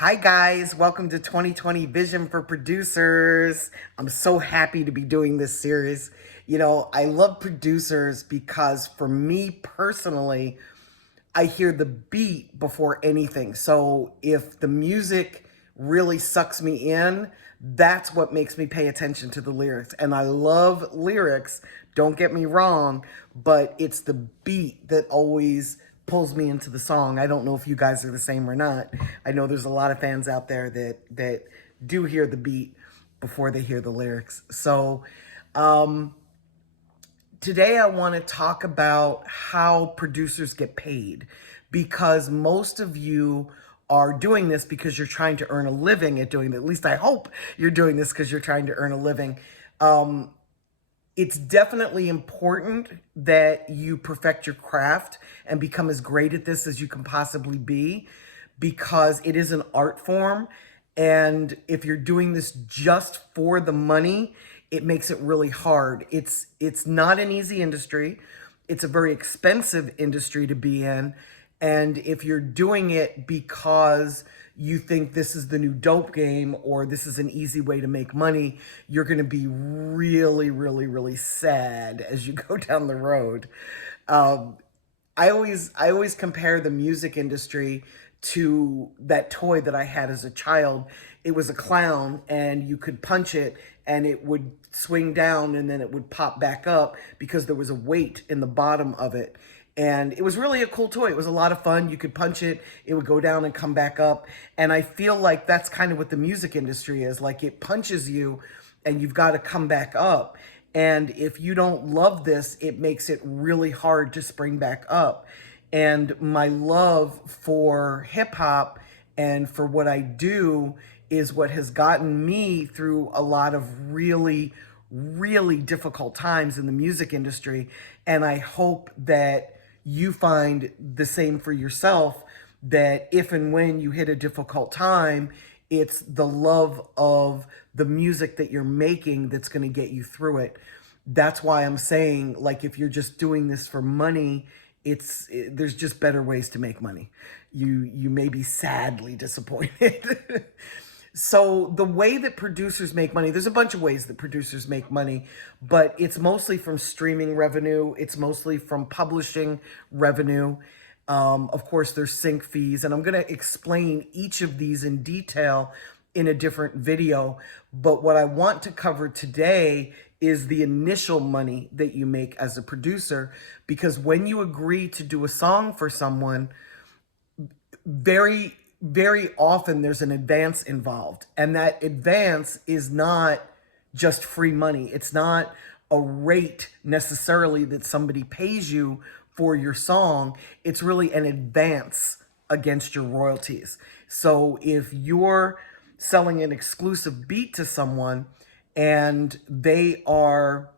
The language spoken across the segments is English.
Hi guys, welcome to 2020 Vision for Producers. I'm so happy to be doing this series. I love producers because for me personally, I hear the beat before anything. So if the music really sucks me in, that's what makes me pay attention to the lyrics. And I love lyrics, don't get me wrong, but it's the beat that always pulls me into the song. I don't know if you guys are the same or not. I know there's a lot of fans out there that do hear the beat before they hear the lyrics. So, today I want to talk about how producers get paid, because most of you are doing this because you're trying to earn a living at doing it. At least I hope you're doing this because you're trying to earn a living. It's definitely important that you perfect your craft and become as great at this as you can possibly be, because it is an art form. And if you're doing this just for the money, it makes it really hard. It's not an easy industry. It's a very expensive industry to be in. And if you're doing it because you think this is the new dope game or this is an easy way to make money, you're going to be really, really, really sad as you go down the road. Um, I always compare the music industry to that toy that I had as a child. It was a clown, and you could punch it and it would swing down and then it would pop back up because there was a weight in the bottom of it. And it was really a cool toy. It was a lot of fun. You could punch it, it would go down and come back up. And I feel like that's kind of what the music industry is. Like, it punches you and you've got to come back up. And if you don't love this, it makes it really hard to spring back up. And my love for hip hop and for what I do is what has gotten me through a lot of really, really difficult times in the music industry. And I hope that you find the same for yourself, that if and when you hit a difficult time, it's the love of the music that you're making that's going to get you through it. That's why I'm saying, like, if you're just doing this for money, there's just better ways to make money. You may be sadly disappointed. So the way that producers make money, there's a bunch of ways that producers make money, but it's mostly from streaming revenue. It's mostly from publishing revenue. Of course, there's sync fees, and I'm going to explain each of these in detail in a different video. But what I want to cover today is the initial money that you make as a producer, because when you agree to do a song for someone, very, very often there's an advance involved. And that advance is not just free money. It's not a rate necessarily that somebody pays you for your song. It's really an advance against your royalties. So if you're selling an exclusive beat to someone and they are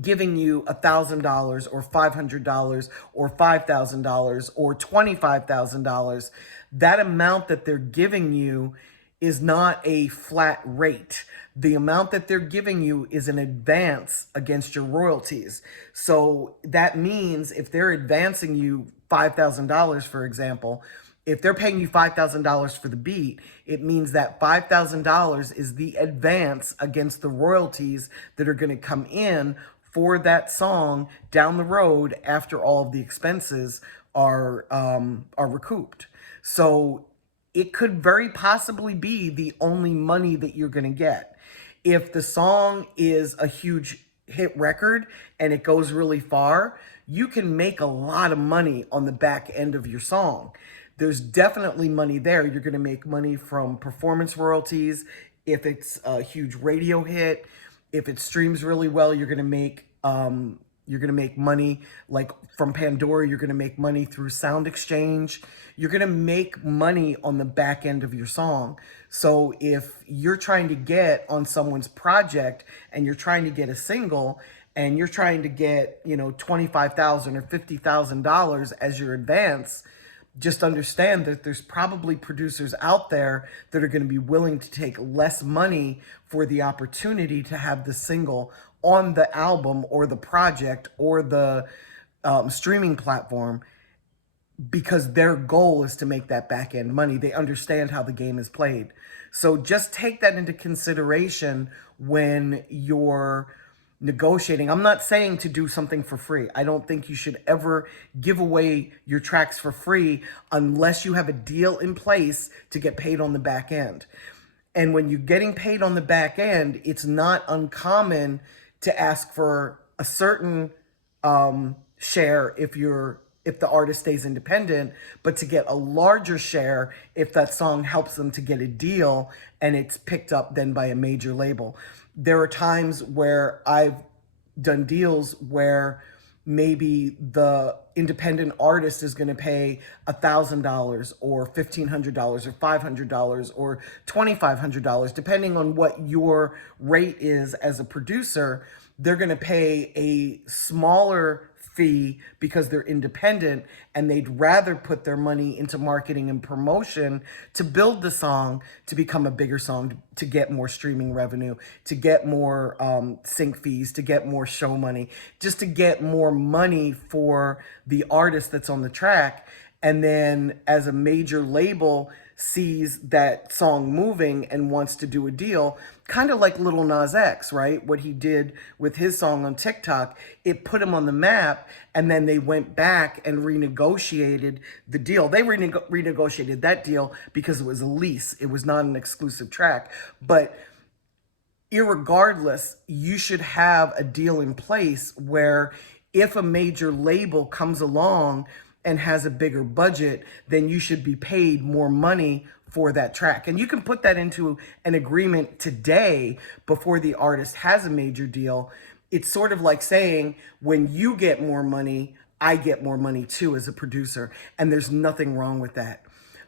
giving you $1,000 or $500 or $5,000 or $25,000, that amount that they're giving you is not a flat rate. The amount that they're giving you is an advance against your royalties. So that means if they're advancing you $5,000, for example, if they're paying you $5,000 for the beat, it means that $5,000 is the advance against the royalties that are going to come in for that song down the road after all of the expenses are recouped. So it could very possibly be the only money that you're going to get. If the song is a huge hit record and it goes really far, you can make a lot of money on the back end of your song. There's definitely money there. You're going to make money from performance royalties. If it's a huge radio hit, if it streams really well, you're going to make money, like from Pandora. You're going to make money through Sound Exchange. You're going to make money on the back end of your song. So if you're trying to get on someone's project and you're trying to get a single and you're trying to get, $25,000 or $50,000 as your advance, just understand that there's probably producers out there that are going to be willing to take less money for the opportunity to have the single on the album or the project or the streaming platform, because their goal is to make that back end money. They understand how the game is played. So just take that into consideration when you're negotiating. I'm not saying to do something for free. I don't think you should ever give away your tracks for free unless you have a deal in place to get paid on the back end. And when you're getting paid on the back end, it's not uncommon to ask for a certain share if the artist stays independent, but to get a larger share if that song helps them to get a deal and it's picked up then by a major label. There are times where I've done deals where maybe the independent artist is going to pay $1,000 or $1,500 or $500 or $2,500, depending on what your rate is as a producer. They're going to pay a smaller fee because they're independent, and they'd rather put their money into marketing and promotion to build the song to become a bigger song, to get more streaming revenue, to get more sync fees, to get more show money, just to get more money for the artist that's on the track. And then as a major label sees that song moving and wants to do a deal, kind of like Lil Nas X, right? What he did with his song on TikTok, it put him on the map, and then they went back and renegotiated the deal. They renegotiated that deal because it was a lease. It was not an exclusive track. But irregardless, you should have a deal in place where if a major label comes along and has a bigger budget, then you should be paid more money for that track. And you can put that into an agreement today before the artist has a major deal. It's sort of like saying, when you get more money, I get more money too as a producer. And there's nothing wrong with that.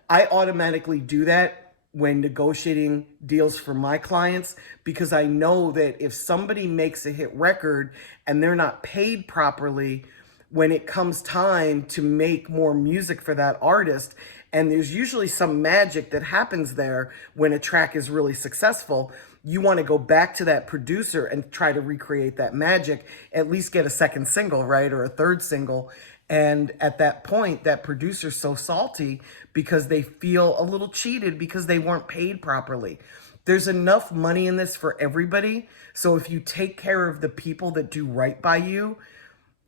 I automatically do that when negotiating deals for my clients, because I know that if somebody makes a hit record and they're not paid properly, when it comes time to make more music for that artist, and there's usually some magic that happens there when a track is really successful, you want to go back to that producer and try to recreate that magic, at least get a second single, right? Or a third single. And at that point, that producer's so salty because they feel a little cheated because they weren't paid properly. There's enough money in this for everybody. So if you take care of the people that do right by you,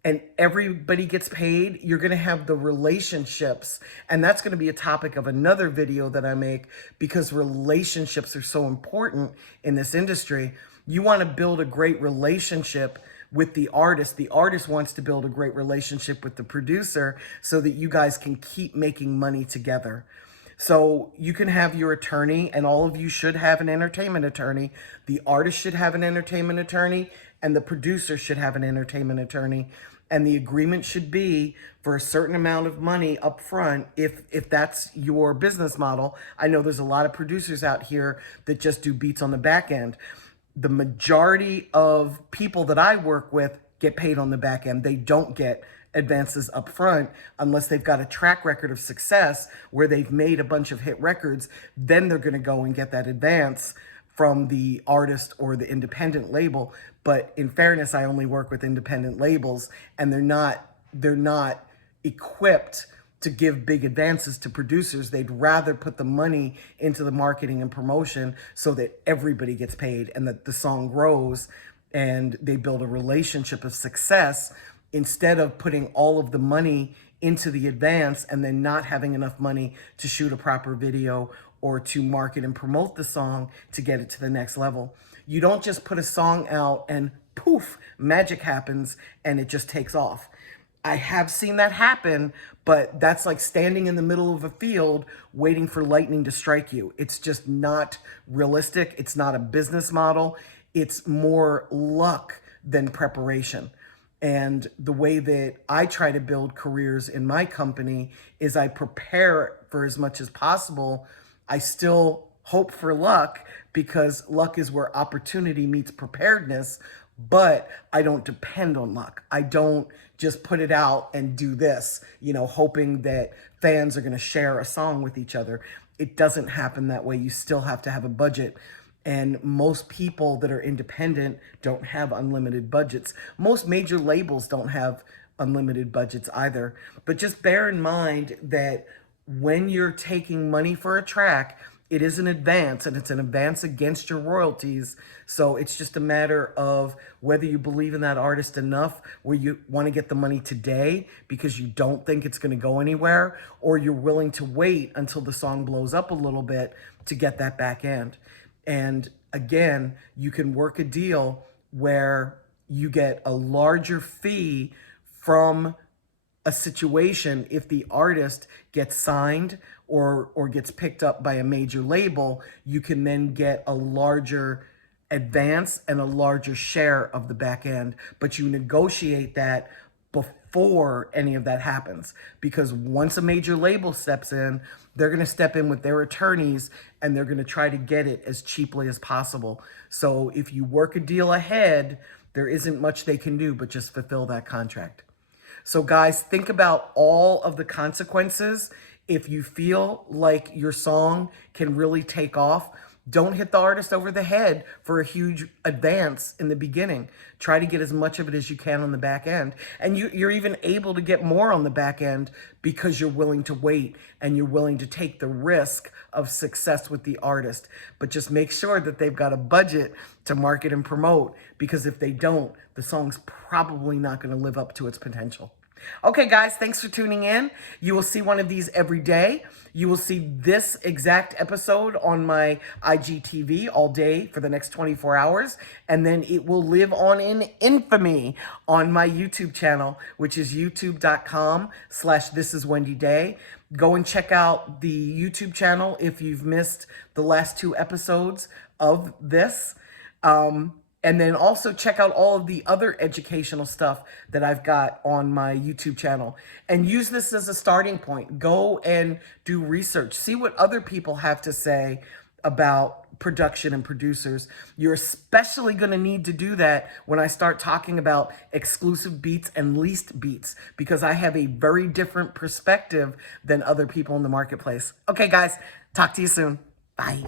and everybody gets paid, you're going to have the relationships. And that's going to be a topic of another video that I make, because relationships are so important in this industry. You want to build a great relationship with the artist. The artist wants to build a great relationship with the producer so that you guys can keep making money together. So you can have your attorney, and all of you should have an entertainment attorney. The artist should have an entertainment attorney, and the producer should have an entertainment attorney. And the agreement should be for a certain amount of money up front if that's your business model. I know there's a lot of producers out here that just do beats on the back end. The majority of people that I work with get paid on the back end. They don't get advances up front unless they've got a track record of success where they've made a bunch of hit records. Then they're going to go and get that advance from the artist or the independent label. But in fairness, I only work with independent labels, and they're not equipped to give big advances to producers. They'd rather put the money into the marketing and promotion so that everybody gets paid and that the song grows and they build a relationship of success, instead of putting all of the money into the advance and then not having enough money to shoot a proper video or to market and promote the song to get it to the next level. You don't just put a song out and poof, magic happens and it just takes off. I have seen that happen, but that's like standing in the middle of a field waiting for lightning to strike you. It's just not realistic. It's not a business model. It's more luck than preparation. And the way that I try to build careers in my company is I prepare for as much as possible. I still hope for luck, because luck is where opportunity meets preparedness, but I don't depend on luck. I don't just put it out and do this, hoping that fans are going to share a song with each other. It doesn't happen that way. You still have to have a budget. And most people that are independent don't have unlimited budgets. Most major labels don't have unlimited budgets either. But just bear in mind that when you're taking money for a track, it is an advance, and it's an advance against your royalties. So it's just a matter of whether you believe in that artist enough where you want to get the money today because you don't think it's going to go anywhere, or you're willing to wait until the song blows up a little bit to get that back end. And again, you can work a deal where you get a larger fee from a situation if the artist gets signed or gets picked up by a major label. You can then get a larger advance and a larger share of the back end, but you negotiate that before any of that happens, because once a major label steps in, they're going to step in with their attorneys and they're going to try to get it as cheaply as possible. So if you work a deal ahead, there isn't much they can do but just fulfill that contract. So guys, think about all of the consequences. If you feel like your song can really take off, don't hit the artist over the head for a huge advance in the beginning. Try to get as much of it as you can on the back end. And you're even able to get more on the back end because you're willing to wait and you're willing to take the risk of success with the artist. But just make sure that they've got a budget to market and promote, because if they don't, the song's probably not going to live up to its potential. Okay, guys, thanks for tuning in. You will see one of these every day. You will see this exact episode on my IGTV all day for the next 24 hours. And then it will live on in infamy on my YouTube channel, which is youtube.com/thisiswendyday. Go and check out the YouTube channel if you've missed the last 2 episodes of this. And then also check out all of the other educational stuff that I've got on my YouTube channel. And use this as a starting point. Go and do research. See what other people have to say about production and producers. You're especially going to need to do that when I start talking about exclusive beats and leased beats, because I have a very different perspective than other people in the marketplace. Okay, guys, talk to you soon. Bye.